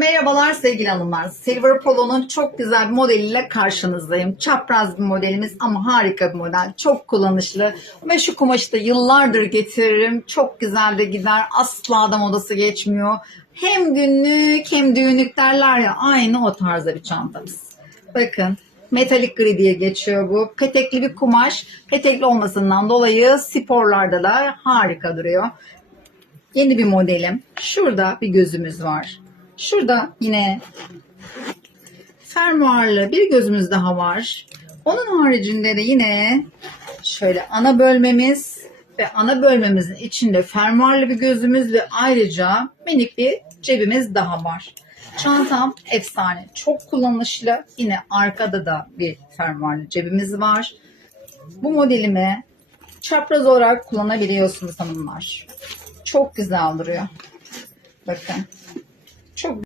Merhabalar sevgili hanımlar. Silver Polo'nun çok güzel bir modeliyle karşınızdayım. Çapraz bir modelimiz ama harika bir model. Çok kullanışlı ve şu kumaşı da yıllardır getiririm. Çok güzel de gider. Asla da modası geçmiyor. Hem günlük hem düğünlük derler ya aynı o tarzda bir çantamız. Bakın metalik gri diye geçiyor bu. Petekli bir kumaş. Petekli olmasından dolayı sporlarda da harika duruyor. Yeni bir modelim. Şurada bir gözümüz var. Şurada yine fermuarlı bir gözümüz daha var. Onun haricinde de yine şöyle ana bölmemiz ve ana bölmemizin içinde fermuarlı bir gözümüz ve ayrıca minik bir cebimiz daha var. Çantam efsane. Çok kullanışlı. Yine arkada da bir fermuarlı cebimiz var. Bu modelimi çapraz olarak kullanabiliyorsunuz hanımlar. Çok güzel duruyor. Bakın. Çok